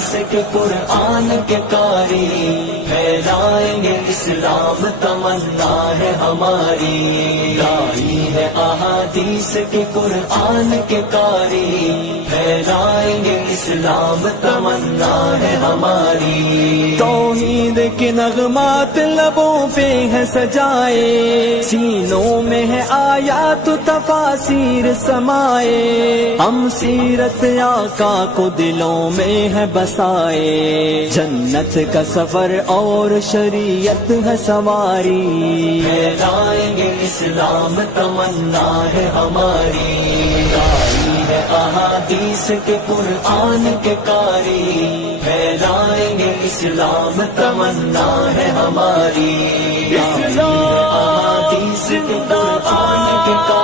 احادیث کے قرآن کے قاری، پھیلائیں گے اسلام تمنا ہے ہماری، لائی ہے احادیث کے قرآن کے قاری، پھیلائیں گے اسلام تمنا ہے ہماری۔ توحید کے نغمات لبوں پہ ہے سجائے، سینوں میں ہے آیات و تفاسیر سمائے، ہم سیرت آقا کو دلوں میں ہے بسائے، جنت کا سفر اور شریعت ہے سواری، پھیلائیں گے اسلام تمنا ہے ہماری، لائی ہے احادیث کے قرآن کے قاری، پھیلائیں گے اسلام تمنا ہے ہماری، احادیث کے قرآن کے قاری۔